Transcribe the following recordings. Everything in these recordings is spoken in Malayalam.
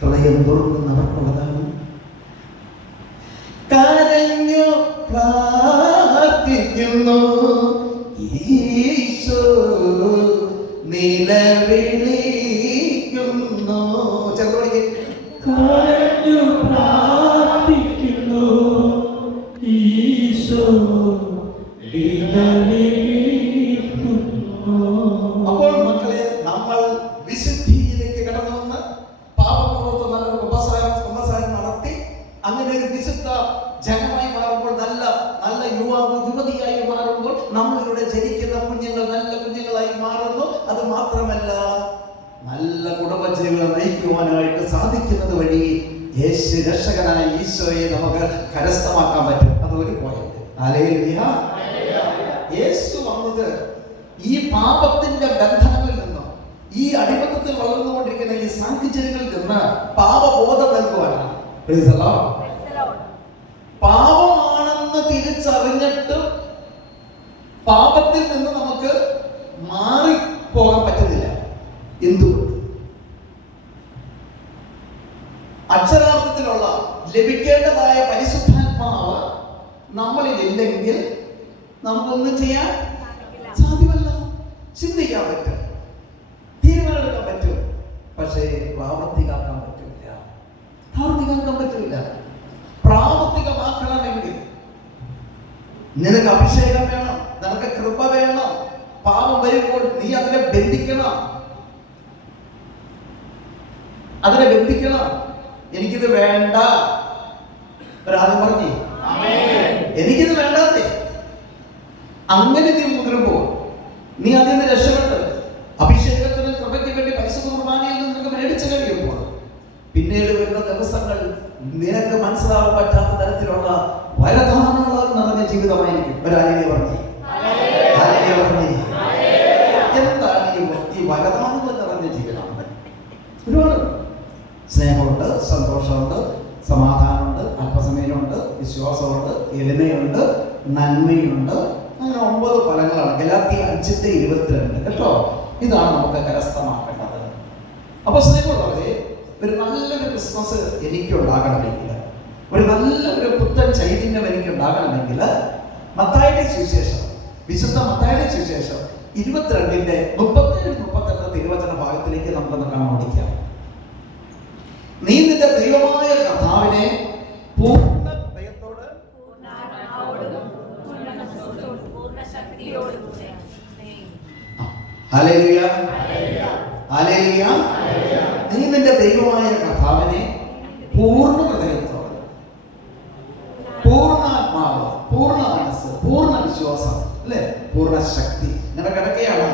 ഹൃദയം തുറക്കുന്നവർക്കുള്ളതാണ്. കരഞ്ഞു പ്രാർത്ഥിക്കുന്നു ഈശോ നിലവിളിക്കുന്നു. ചെറുതോടിക്ക്. കരഞ്ഞു പ്രാർത്ഥിക്കുന്നു ഈശോ നിലവിളിക്കുന്നു. അപ്പോൾ മക്കളെ, നമ്മൾ വിശുദ്ധിയിലേക്ക് കടന്നു വന്ന് പാപപ്രവൃത്തി നല്ല കുമ്പസാരം നടത്തി അങ്ങനെ ഒരു വിശുദ്ധ ജനമായി മാറുമ്പോൾ, നല്ല നല്ല യുവാവ് യുവതിയായി മാറുമ്പോൾ നമ്മളിലൂടെ ജനിക്കുന്ന കുഞ്ഞുങ്ങൾ നല്ല കുഞ്ഞുങ്ങളായി മാറുന്നു. അത് മാത്രമല്ല, നല്ല കുടുംബജീവിതം നയിക്കുവാനായിട്ട് സാധിക്കുന്നത് വഴി യേശു രക്ഷകനായ ഈശോയെ നമുക്ക് കരസ്ഥമാക്കാൻ പറ്റും. അത് ഒരു പോയിന്റ്. ഹല്ലേലൂയ. യേശു വന്നത് ഈ പാപത്തിന്റെ ബന്ധനങ്ങളിൽ നിന്നും, ഈ അടിമത്തത്തിൽ വളർന്നുകൊണ്ടിരിക്കുന്ന ഈ സാഹചര്യങ്ങളിൽ നിന്ന് പാപബോധം നൽകുവാനാണ്. Praise the Lord. പാപമാണെന്ന് തിരിച്ചറിഞ്ഞിട്ട് പാപത്തിൽ നിന്ന് നമുക്ക് മാറിപ്പോകാൻ പറ്റുന്നില്ല. എന്തുകൊണ്ട്? അക്ഷരാർത്ഥത്തിലുള്ള ലഭിക്കേണ്ടതായ പരിശുദ്ധാത്മാവ് നമ്മളിൽ ഇല്ലെങ്കിൽ നമുക്കൊന്നും ചെയ്യാൻ സാധ്യമല്ല. ചിന്തിക്കാൻ പറ്റും, തീരുമാനമെടുക്കാൻ പറ്റും, പക്ഷേ പ്രാവർത്തികമാക്കാൻ പറ്റില്ല. പ്രാവർത്തികമാക്കണമെങ്കിൽ നിനക്ക് അഭിഷേകം വേണം, നിനക്ക് കൃപ വേണം. പാപം വരുമ്പോൾ നീ അതിനെ ബന്ധിക്കണം. എനിക്കിത് വേണ്ട. ഒരാളും പറഞ്ഞേ എനിക്കിത് വേണ്ടാതെ. അങ്ങനെ നീ മുതിരുമ്പോൾ നീ അതിൽ നിന്ന് രക്ഷപ്പെട്ട് അഭിഷേകത്തിന് കൃപയ്ക്ക് വേണ്ടി പരിശുദ്ധ കുർബാനയിൽ നിന്ന് നിനക്ക് മേടിച്ചു കഴിയുമ്പോൾ പിന്നീട് വരുന്ന ദിവസങ്ങൾ നിനക്ക് മനസ്സിലാവാൻ പറ്റാത്ത തരത്തിലുള്ള വരദാനങ്ങളാൽ നിറഞ്ഞ ജീവിതമായിരിക്കും. ഒരാളിനെ പറഞ്ഞേ എന്താണ് ഈ വരദാനങ്ങൾ നിറഞ്ഞ ജീവിതം? ഒരുപാട് സ്നേഹമുണ്ട്, സന്തോഷമുണ്ട്, സമാധാനമുണ്ട്, അല്പസമയമുണ്ട്, വിശ്വാസമുണ്ട്, എളിമയുണ്ട്, നന്മയുണ്ട്. അങ്ങനെ 9 ഫലങ്ങളാണ്. ഗലാത്യർ 5:22 കേട്ടോ. ഇതാണ് നമുക്ക് കരസ്ഥമാക്കേണ്ടത്. അപ്പൊ സ്നേഹമുള്ളവരെ, ഒരു നല്ലൊരു ക്രിസ്മസ് എനിക്കുണ്ടാകണമെങ്കിൽ, ഒരു നല്ലൊരു പുത്തൻ ചൈതന്യം എനിക്കുണ്ടാകണമെങ്കിൽ മത്തായിയുടെ സുവിശേഷം, വിശുദ്ധ മത്തായിയുടെ സുവിശേഷം 22:37-38 തിരുവചന ഭാഗത്തിലേക്ക് നമുക്കൊന്ന് കണ്ണോടിക്കാം. നീ നിന്റെ ദൈവമായ കർത്താവിനെ പൂർണ്ണ ഹൃദയത്തോട്, ഹല്ലേലൂയ, ഹല്ലേലൂയ. നീ നിന്റെ ദൈവമായ കർത്താവിനെ പൂർണ്ണ ഹൃദയത്തോട്, പൂർണ്ണ ആത്മാവ്, പൂർണ്ണ മനസ്സ്, പൂർണ്ണ വിശ്വാസം, അല്ലെ, പൂർണ്ണ ശക്തി ഇങ്ങനെ കിടക്കുകയാണ്.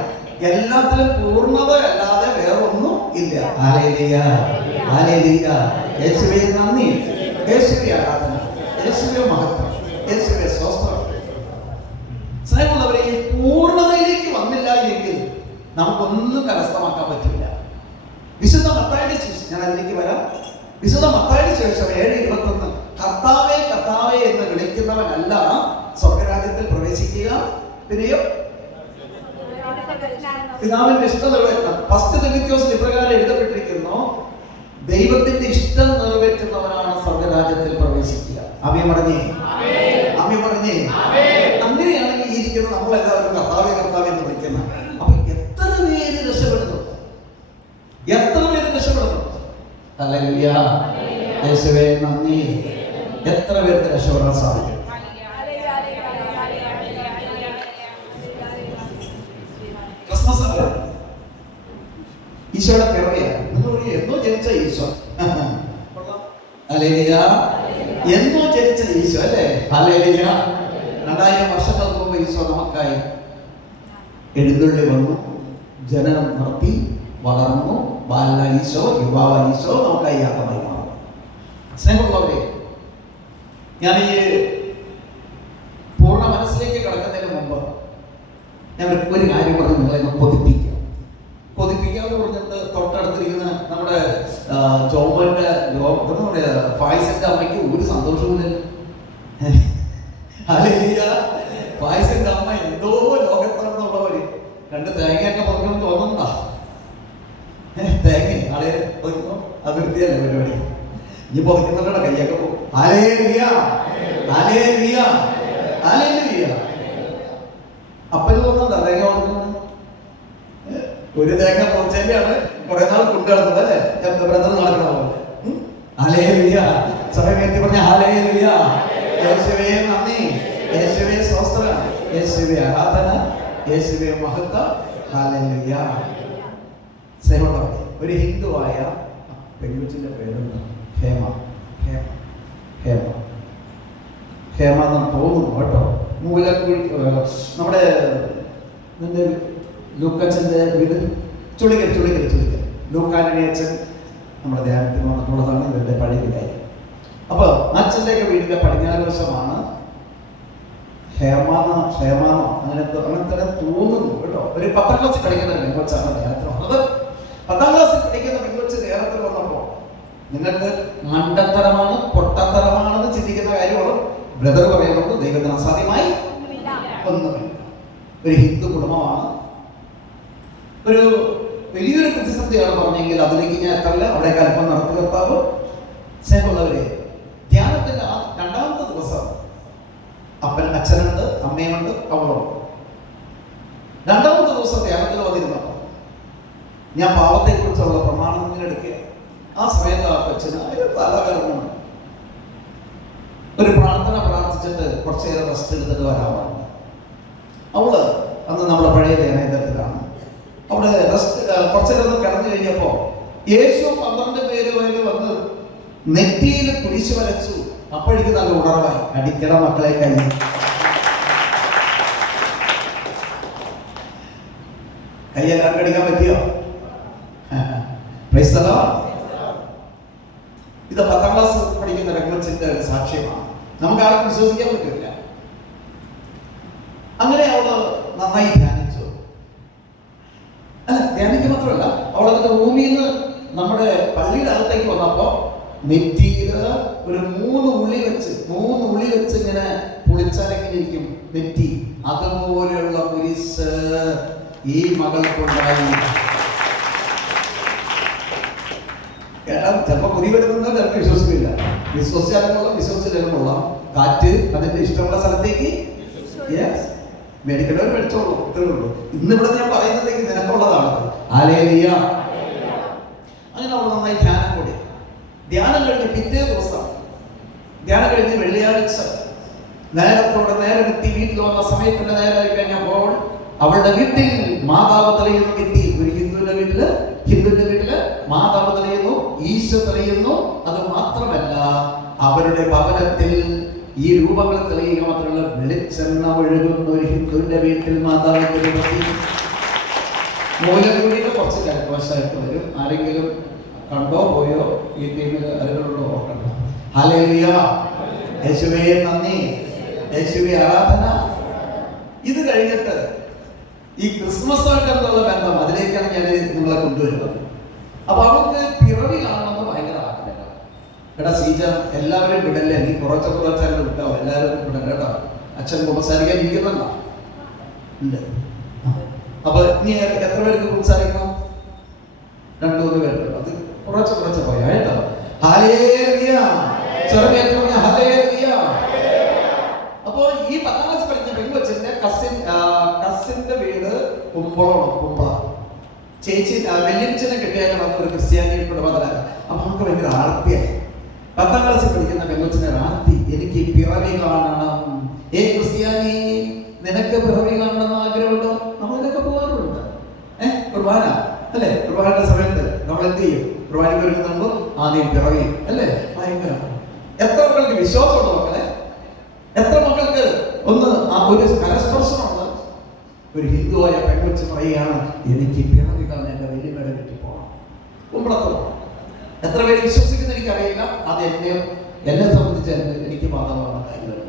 എല്ലാത്തിലും പൂർണ്ണത അല്ലാതെ വേറൊന്നും ഇല്ല. Hallelujah, hallelujah. യേശുവേ നന്ദി, യേശുവേ ആരാധന, യേശുവേ മഹത്വം, യേശുവേ സ്തോത്രം. സ്നേഹമുള്ളവരെ, ഈ പൂർണ്ണതയിലേക്ക് വന്നില്ല എങ്കിൽ നമുക്കൊന്നും കരസ്ഥമാക്കാൻ പറ്റില്ല. വിശുദ്ധ മത്തായിയുടെ ശേഷം ഞാൻ അതിലേക്ക് വരാം. വിശുദ്ധ മത്തായിയുടെ ശേഷം 7:21 കർത്താവേ കർത്താവേ എന്ന് വിളിക്കുന്നവനല്ല സ്വർഗരാജ്യത്തിൽ പ്രവേശിക്കുക, പിന്നെയോ പിതാവിന്റെ ഇഷ്ടം നിറവേറ്റണം. 1 തിമോഥെയോസിൽ ഇപ്രകാരം എഴുതപ്പെട്ടിരിക്കുന്നു, ദൈവത്തിന്റെ ഇഷ്ടം നിറവേറ്റുന്നവനാണ് സ്വർഗരാജ്യത്തിൽ പ്രവേശിക്കുക. ആമേൻ പറഞ്ഞേ, ആമേൻ പറഞ്ഞേ. അങ്ങനെയാണെങ്കിൽ ഇരിക്കുന്ന നമ്മളെല്ലാവരും കർത്താവേ കർത്താവേ എന്ന് വിളിക്കുന്നത്. അപ്പൊ എത്ര പേര് രക്ഷപ്പെടുന്നു? ഹല്ലേലൂയ, യേശുവേ നന്ദി. എത്ര പേർക്ക് രക്ഷപ്പെടാൻ സാധിക്കും? ക്രിസ്മസ് അല്ല, ഈശോയുടെ പിറവിയാണ്. നിങ്ങൾ എന്നോ ജനിച്ച ഈശോ, ഹല്ലേലൂയ, എന്നോ ജനിച്ച ഈശോ അല്ലേ? ഹല്ലേലൂയ. 2000 വർഷങ്ങൾക്ക് മുമ്പ് ഈശോ നമുക്കായി എഴുന്നള്ളി വന്നു, ജനനം നടത്തി, വളർന്നു, ബാല ഈശോ, യുവാവ ഈശോ നമുക്കായി യാത്രമായി മാറും. സ്നേഹമുള്ളവരെ, ഞാൻ ഈ പൂർണ്ണ മനസ്സിലേക്ക് കടക്കുന്നതിന് മുമ്പ് ഞാൻ ഒരു കാര്യം പറഞ്ഞ് നിങ്ങളെ കൊതിപ്പിക്കുക എന്ന് പറഞ്ഞിട്ട് തൊട്ടടുത്തിരിക്കുന്ന നമ്മുടെ ജോമന്റെ ഫായ്സിന്റെ അമ്മയ്ക്ക് ഒരു സന്തോഷവുമില്ല. ഹല്ലേലൂയ. ഫായ്സിന്റെ അമ്മ എന്തോ ലോകത്താണെന്നുള്ളവര് 2 തേങ്ങയൊക്കെ പറഞ്ഞെന്ന് തോന്നുന്നുണ്ടോ? തേങ്ങ ആളെ അതിർത്തിയല്ല പരിപാടി. ഇനി പൊതിക്കുന്നുണ്ടോ കയ്യൊക്കെ പോകും. Hallelujah, hallelujah, hallelujah. അപ്പന് തോന്നുന്നുണ്ടോ തേങ്ങ കൊടുക്കുന്നത്? ഒരു തേങ്ങ പൊതിച്ചേന്റെയാണ് കുറെ നാൾ കൊണ്ടുനടന്നത് അല്ലേ? ബ്രദർ നടക്കണ പോലെ. ഹല്ലേലൂയ. സമയത്ത് പറഞ്ഞ ഹല്ലേലൂയ. യേശുവേ നന്ദി, യേശുവേ സ്തോത്രം, യേശുവേ ആരാധന, യേശുവേ മഹത്വം. ഹല്ലേലൂയ. സ്നേഹമുള്ളവരെ, ഒരു ഹിന്ദുവായ പെൺകുച്ചിന്റെ പേരുണ്ട് ഹേമ. ഹേമ ഹേമ ഹേമ എന്ന് തോന്നുന്നു കേട്ടോ. മൂലക്കുഴി നമ്മുടെ നിന്റെ ലൂക്കച്ചൻ്റെ വീട് ചുളിക്കൽ ചുളിക്കൽ ചുളിക്കൽ ലൂക്കാൻ്റെ അച്ഛൻ നമ്മുടെ ധ്യാനത്തിന് വന്നിട്ടുള്ളതാണ് ഇവരുടെ പഴയ കാര്യം. അപ്പോൾ അച്ഛൻ്റെയൊക്കെ വീടിൻ്റെ പടിഞ്ഞാറ് വശമാണ് ഹേമാനോ അങ്ങനെ തന്നെ തോന്നുന്നു കേട്ടോ. ഒരു 10ാം ക്ലാസ്സിൽ പഠിക്കുന്ന പെൺകൊച്ചാണ് ധ്യാനത്തിന് വന്നത്. 10ാം ക്ലാസ്സിൽ പഠിക്കുന്ന പെൺകൊച്ച് ധ്യാനത്തിൽ വന്നപ്പോൾ നിങ്ങൾക്ക് മണ്ടത്തരമാണ് പൊട്ടത്തരമാണെന്ന് ചിന്തിക്കുന്ന കാര്യമാണ് ബ്രദർ പറയുന്നത്. ദൈവത്തിന് അസാധ്യമായി ഒന്നുമില്ല. ഒരു ഹിന്ദു കുടുംബമാണ്. ഒരു വലിയൊരു പ്രതിസന്ധിയാണ് പറഞ്ഞെങ്കിൽ അതിലേക്ക് ഞാൻ എത്തല്ല. അവിടെ അല്പം നടത്തി നിർത്താവ്. സ്നേഹമുള്ളവരെ, ധ്യാനത്തിന്റെ 2ാമത്തെ ദിവസം അച്ഛനുണ്ട്, അമ്മയുണ്ട്, അവളുണ്ട്. 2ാമത്തെ ദിവസം ധ്യാനത്തിൽ വന്നിരുന്നപ്പോൾ ഞാൻ പാവത്തെ കുറിച്ചുള്ള പ്രമാണം ഇങ്ങനെ എടുക്കുക. ആ സമയത്ത് ആ കൊച്ചിന് തലകറങ്ങണം. ഒരു പ്രാർത്ഥന പ്രാർത്ഥിച്ചിട്ട് കുറച്ചു നേരം റെസ്റ്റ് എടുത്തിട്ട് വരാറുണ്ട്. അവള് അന്ന് നമ്മുടെ പഴയ ധ്യാനത്തിലാണ്. അവിടെ കുറച്ചു നേരം കിടന്നു കഴിഞ്ഞപ്പോൾ യേശു 12 പേര് വന്ന് നെറ്റിയിൽ കുരിശ് വരച്ചു. അപ്പോഴേക്ക് നല്ല ഉണർവായി. അടിക്കട മക്കളെ കഴിഞ്ഞു. കയ്യെല്ലാം കടിക്കാൻ പറ്റിയോ? ഇത് 10ാം ക്ലാസ് പഠിക്കുന്ന പെൺകൊച്ചിന്റെ സാക്ഷ്യമാണ്. നമുക്ക് ആർക്കും വിശ്വസിക്കാൻ പറ്റില്ല. അങ്ങനെ അവള് നന്നായി ധ്യാനിച്ചു. അല്ല, ധ്യാനിക്കുക മാത്രമല്ല, അവളതിന്റെ റൂമിൽ നിന്ന് നമ്മുടെ പള്ളിയുടെ അകത്തേക്ക് വന്നപ്പോ നെറ്റിയില് ഒരു 3 ഉള്ളി വെച്ച് ഇങ്ങനെ പൊളിച്ചാലെങ്ങനെ ഇരിക്കും നെറ്റി, അതുപോലെയുള്ള കുരിശ് ഈ മകൾക്കുണ്ടായി. ചിലപ്പോൾ കുതി വരുന്നത് ചിലപ്പോൾ വിശ്വസിക്കില്ല. വിശ്വസിച്ചാലും കാറ്റ് അതിന്റെ ഇഷ്ടമുള്ള സ്ഥലത്തേക്ക് മേടിക്കേണ്ടവർ മേടിച്ചോളൂ. ഇത്രേ ഉള്ളൂ. ഇന്നിവിടെ ഞാൻ പറയുന്നതെങ്കിൽ നിനക്കുള്ളതാണ്. ഹല്ലേലൂയ. അങ്ങനെ അവൾ നന്നായി ധ്യാനം കൂടി. ധ്യാനം കഴിഞ്ഞ് പിറ്റേ ദിവസം, ധ്യാനം കഴിഞ്ഞ് വെള്ളിയാഴ്ച നേരെ എത്തി വീട്ടിൽ വന്ന സമയത്തിന്റെ നേരമായി കഴിഞ്ഞപ്പോൾ അവളുടെ വീട്ടിൽ മാതാവ് തെളിയുന്നു. എത്തി. ഒരു ഹിന്ദുവിന്റെ വീട്ടില് മാതാവ് തെളിയുന്നു, ഈശോ തെളിയുന്നു. അത് മാത്രമല്ല, അവരുടെ ഭവനത്തിൽ ഈ രൂപങ്ങൾ തെളിയുക മാത്രമല്ല, വെളിച്ചെണ്ണ ഒഴുകുന്ന ഒരു ഹിന്ദുവിന്റെ വീട്ടിൽ മാതാവിന്റെ മൂലക്കൂടിയിൽ കുറച്ച് കരകവശമായിട്ട് വരും. ആരെങ്കിലും കണ്ടോ പോയോ ഈ ടീമിൽ ആരെങ്കിലുണ്ടോ ഓർക്കണ്ട. ഹല്ലേലൂയ. യേശുവേ നന്ദി, യേശുവേ ആരാധന. ഇത് കഴിഞ്ഞിട്ട് ഈ ക്രിസ്മസ് ആയിട്ട് എന്നുള്ള ബന്ധം, അതിലേക്കാണ് ഞാൻ നിങ്ങളെ കൊണ്ടുവരുന്നത്. അപ്പൊ അവർക്ക് പിറവി കാണണമെന്ന് ഭയങ്കര ആഗ്രഹം. എടാ സീജ, എല്ലാവരും വിടല്ലേ, നീ കുറച്ചെല്ലാം വിട്ടോ, എല്ലാവരും വിടണ്ട കേട്ടോ. അച്ഛൻ കുമ്പസാരിക്കാൻ ഇരിക്കുന്നുണ്ടോ? ഉണ്ട്. അപ്പൊ നീ എത്ര പേർക്ക് കുമ്പസാരിക്കണം? 2-3 പേരുണ്ട്. അത് കുറച്ച് പോയാ കേട്ടോ. ഹല്ലേലൂയ. ചെറുപ്പത്തിൽ പറഞ്ഞ ഹല്ലേലൂയ. അപ്പോ ഈ 10ാം ക്ലാസ് പഠിച്ച പെൺകൊച്ചിന്റെ കസിന്റെ വീട് കുമ്പള. ചേച്ചി വെല്ലിച്ചനെ കിട്ടിയാൽ ഒരു ക്രിസ്ത്യാനി കുടുംബത്തിലാണ്. അപ്പൊ നമുക്ക് ഭയങ്കര ആർത്തിയായി. 10ാം ക്ലാസ്സിൽ പഠിക്കുന്ന പെൺകൊച്ചിന്റെ ആർത്തി, എനിക്ക് പിറവി കാണണം. ക്രിസ്ത്യാനി, നിനക്ക് പിറവി കാണണമെന്ന് ആഗ്രഹമുണ്ടോ? നമ്മളിതൊക്കെ പോകാറുണ്ട്. കുർബാന അല്ലെ? കുർബാനയുടെ സമയത്ത് നമ്മൾ എന്ത് ചെയ്യും? കുർബാനയ്ക്ക് ഒരുങ്ങുമ്പോൾ ആദ്യം പിറവി അല്ലേ? ഭയങ്കര. എത്ര മക്കൾക്ക് വിശ്വാസമുണ്ട് മക്കളെ? എത്ര മക്കൾക്ക് ഒന്ന് ഒരു കരസ്പർശനമുണ്ട്? ഒരു ഹിന്ദുവായ പെൺകൊച്ച് പറയുകയാണ്, എനിക്ക് പിറവി കാണാൻ എന്റെ വലിയമ്മയുടെ വീട്ടിൽ പോകണം, കുമ്പളത്ത് പോകണം. എത്ര പേര് വിശ്വസിക്കുന്ന എനിക്കറിയില്ല. അത് എന്നെ സംബന്ധിച്ച് എനിക്ക് ബാധകமான കാര്യമാണ്.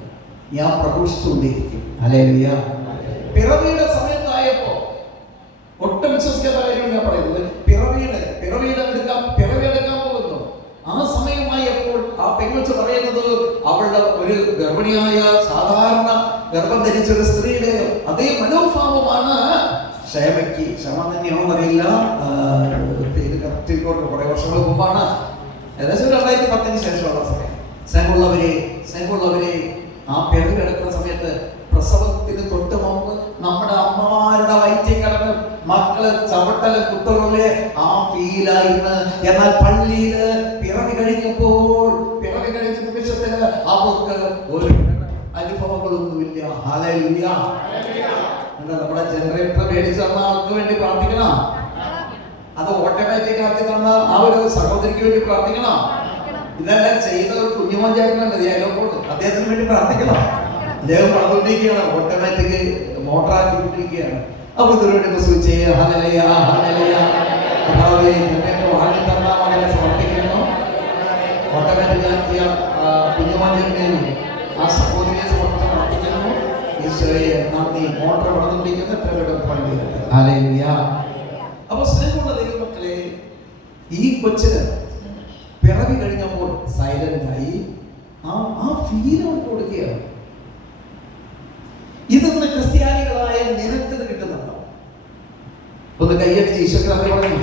ഞാൻ പ്രഘോഷിച്ചുകൊണ്ടിരിക്കും. ഹല്ലേലൂയ. പിറവിയുടെ സമയത്തായപ്പോ ഒട്ടും വിശ്വസിക്കാത്ത കാര്യമാണ് ഞാൻ പറയുന്നത്. പിറവി എടുക്കാൻ പോകുന്നു. ആ സമയമായപ്പോൾ ആ പെൺകൊച്ച് പറയുന്നത് അവളുടെ ഒരു ഗർഭിണിയായ സാധാരണ ഗർഭം ധരിച്ച ഒരു സ്ത്രീയുടെ അതേ മനോഭാവമാണ് ക്ഷമ തന്നെയാണോ അറിയില്ല, പേര് കറക്റ്റ് കുറെ വർഷങ്ങൾക്ക് മുമ്പാണ്, ഏകദേശം 2010 ശേഷമുള്ള സമയം. സ്നേഹമുള്ളവരെ ആ പിറവി കിടക്കുന്ന സമയത്ത് പ്രസവത്തിന് തൊട്ട് മുമ്പ് നമ്മുടെ അമ്മമാരുടെ വയറ്റിൽ കിടന്ന് മക്കള് ചവിട്ടല് കുത്തലുള്ളേ ആ ഫീലായിരുന്നു. എന്നാൽ പള്ളിയില് പിറവി കഴിഞ്ഞ നിമിഷത്തില് അവർക്ക് ഒരു അനുഭവങ്ങളൊന്നുമില്ല. ഹല്ലേലൂയ. എന്താ നമ്മുടെ ജനറേറ്റർ മേടിച്ച് തന്ന ആൾക്ക് വേണ്ടി പ്രാർത്ഥിക്കണം, അത് ഓട്ടോമാറ്റിക് ആക്കി തന്ന ആ ഒരു സഹോദരിക്ക് വേണ്ടി പ്രാർത്ഥിക്കണം. ഇതെല്ലാം ചെയ്ത ഒരു കുഞ്ഞുമോഞ്ചായിട്ടുണ്ട് ധ്യാനോട്, അദ്ദേഹത്തിന് വേണ്ടി പ്രാർത്ഥിക്കണം. അദ്ദേഹം പണിതുകൊണ്ടിരിക്കുകയാണ്, ഓട്ടോമാറ്റിക് മോട്ടറാക്കി കൊണ്ടിരിക്കുകയാണ്. അപ്പൊ ഇതിനു വേണ്ടി സൂചിച്ച് ഹല്ലേലൂയ ഹല്ലേലൂയ വാങ്ങി തന്ന മകനെ സമർപ്പിക്കുന്നു. ഓട്ടോമാറ്റിക് ആക്കിയ കുഞ്ഞുമോഞ്ചായിട്ട് ആ സഹോദരിയെ സമർപ്പിച്ച് പ്രാർത്ഥിക്കുന്നു. ഈശോയെ നന്ദി. മോട്ടർ പണിതുകൊണ്ടിരിക്കുന്ന എത്ര പേര് പണി. ഹല്ലേലൂയ. അപ്പൊ സ്നേഹമുള്ള ദൈവമക്കളെ, ഈ കൊച്ചിന് പിറവി കഴിഞ്ഞപ്പോൾ സൈലന്റായി ആ ഫീൽ അവർക്ക് കൊടുക്കുകയാണ്. ഇതൊന്ന് ക്രിസ്ത്യാനികളായ നിനക്ക് കിട്ടുന്നുണ്ടോ? ഒന്ന് കൈയടിച്ച് ഈശോയ്ക്ക് നന്ദി പറഞ്ഞു.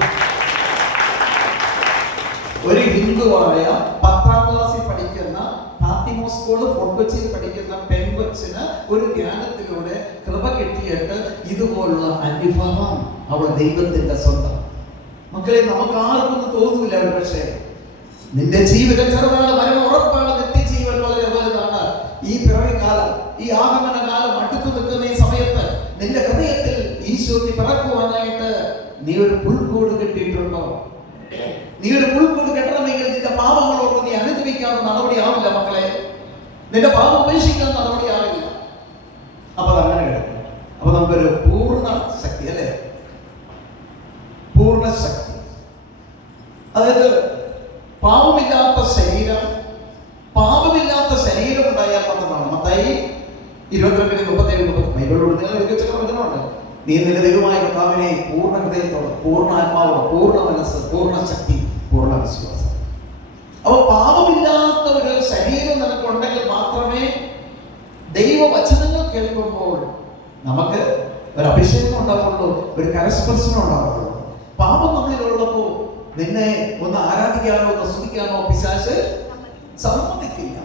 ഒരു ഹിന്ദുവായ 10ാം ക്ലാസ്സിൽ പഠിക്കുന്ന ഫാത്തിമോസ് സ്കൂൾ ഫോർട്ട് കൊച്ചിയിൽ പഠിക്കുന്ന പെൺകൊച്ചിന് ഒരു ധ്യാനത്തിലൂടെ കൃപ കിട്ടിയിട്ട് ഇതുപോലുള്ള അനുഭവം അവൾ ദൈവത്തിന്റെ സ്വന്തം. മക്കളെ, നമുക്ക് ആർക്കൊന്നും തോന്നൂല, പക്ഷേ നിന്റെ ജീവിതം ചെറുതാണ്, മരണം ഉറപ്പാണ്, നിത്യജീവൻ വളരെ വലുതാണ്. ഈ പിറവി കാലം, ഈ ആഗമന കാലം അടുത്തു നിൽക്കുന്ന ഈ സമയത്ത് നിന്റെ ഹൃദയത്തിൽ ഈശോയ്ക്ക് പിറക്കുവാനായിട്ട് നീ ഒരു പുൽക്കൂട് കെട്ടിയിട്ടുണ്ടോ? നീ ഒരു പുൽക്കൂട് കെട്ടണമെങ്കിൽ നിന്റെ പാപങ്ങൾ ഓർത്ത് നീ അനുഭവിക്കാവുന്ന നടപടിയാവില്ല മക്കളെ. നിന്റെ പാപം ഉപേക്ഷിക്കാവുന്ന നടപടിയാവില്ല. അപ്പൊ അതങ്ങനെ കിടക്കും. അപ്പൊ നമുക്കൊരു പൂർണ്ണ ശക്തി, അല്ലെ? പൂർണ്ണ ശക്തി, അതായത് പാപമില്ലാത്ത ശരീരം ഉണ്ടായാൽ മാത്രമാണ്. മത്തായി 22:37 ബൈബിളിലൂടെ വചനമുണ്ട്. നീ നിന്റെ ദൈവമായ കർത്താവിനെ പൂർണ്ണ ഹൃദയത്തോടെ, പൂർണ്ണ ആത്മാവോടെ, പൂർണ്ണ മനസ്സ്, പൂർണ്ണ ശക്തി, പൂർണ്ണ വിശ്വാസം. അപ്പൊ പാപമില്ലാത്ത ഒരു ശരീരം നിനക്കുണ്ടെങ്കിൽ മാത്രമേ ദൈവവചനങ്ങൾ കേൾക്കുമ്പോൾ നമുക്ക് ഒരു അഭിഷേകം ഉണ്ടാവുള്ളൂ, ഒരു കരസ്പർശനം ഉണ്ടാവുള്ളൂ. പാപം നമ്മളിലുള്ളപ്പോ നിന്നെ ഒന്ന് ആരാധിക്കാനോ ഒന്ന് സ്തുതിക്കാനോ പിശാച് സമ്മതിക്കില്ല.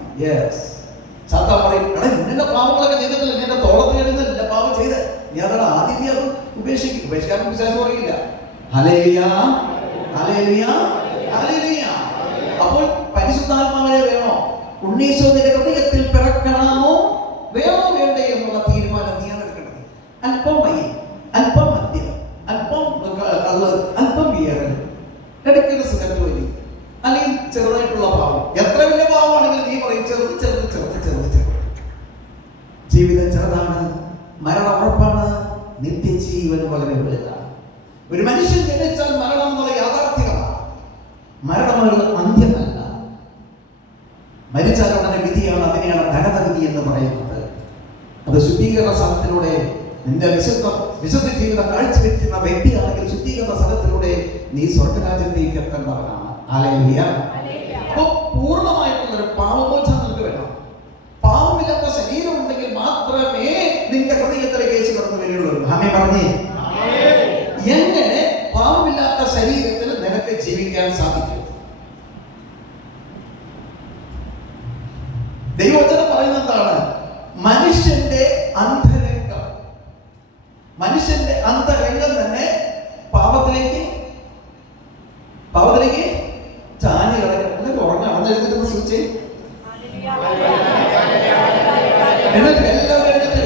സാത്താൻ പറയും, എടാ നിന്റെ പാവങ്ങളൊക്കെ ചെയ്തിട്ടില്ല, നിന്റെ തോളത്ത് കയറുന്നില്ല പാവം ചെയ്ത്, നീ അതോടെ ആദ്യം നീ അത് ഉപേക്ഷിക്കാൻ പിശാച് പറയില്ല. Hallelujah hallelujah hallelujah. അപ്പോൾ പരിശുദ്ധാത്മാവിനെ വേണോ? ഉണ്ണീശോ നിന്റെ ഹൃദയത്തിൽ പിറക്കണമോ വേണ്ടേ എന്നുള്ള തീരുമാനം നീയാണ് എടുക്കേണ്ടത്. അല്പം വൈകി, അല്പം മദ്യം, അല്പം കള്ള്, അല്പം ബിയർ, ഇടയ്ക്കൊരു സിഗരറ്റ് വലി, അല്ലെങ്കിൽ ചെറുതായിട്ടുള്ള പാവം. എത്ര വലിയ പാവമാണെങ്കിലും നീ പറയും ചെറുത്. ജീവിതം ചെറുതാണ്, മരണം ഉറപ്പാണ്, നിത്യജീവൻ വളരെ വലുതാണ്. ഒരു മനുഷ്യൻ ജനിച്ചാൽ മരണം എന്നുള്ള യാഥാർത്ഥ്യമാണ്. മരണം ഒരു അന്ത്യമല്ല, മരിച്ചാൽ ഉടനെ വിധിയാണ്. അതിനെയാണ് ധനതവിധി എന്ന് പറയുന്നത്. അത് ശുദ്ധീകരണ സ്ഥലത്തിലൂടെ നിന്റെ വിശുദ്ധ ജീവിതം കാഴ്ചവെക്കുന്ന വ്യക്തിയാണെങ്കിൽ ശുദ്ധീകരണ സ്ഥലത്തിലൂടെ നീ സ്വർഗരാജ്യത്തേക്ക് എത്തേണ്ടവനാണ്. ഹല്ലേലൂയ. അപ്പോൾ പൂർണ്ണമായിട്ടുള്ളൊരു പാപമോചനം നിനക്ക് വേണം. പാപമില്ലാത്ത ശരീരം ഉണ്ടെങ്കിൽ മാത്രമേ നിന്റെ ഹൃദയത്തിലേക്ക് യേശു കടന്നു വരികയുള്ളൂ. ആമേൻ പറഞ്ഞേ. എങ്ങനെ പാപമില്ലാത്ത ശരീരത്തിൽ നിനക്ക് ജീവിക്കാൻ സാധിക്കും? ദൈവവചനം പറയുന്നത് എന്താണ്? മനുഷ്യന്റെ അന്തരംഗം തന്നെ പാപത്തിലേക്ക് ചാഞ്ഞു കിടക്കണം. ഉറങ്ങാണെന്ന് എഴുതിട്ട് സൂചിച്ച് എന്നിട്ട് എല്ലാവരും എഴുതിട്ട്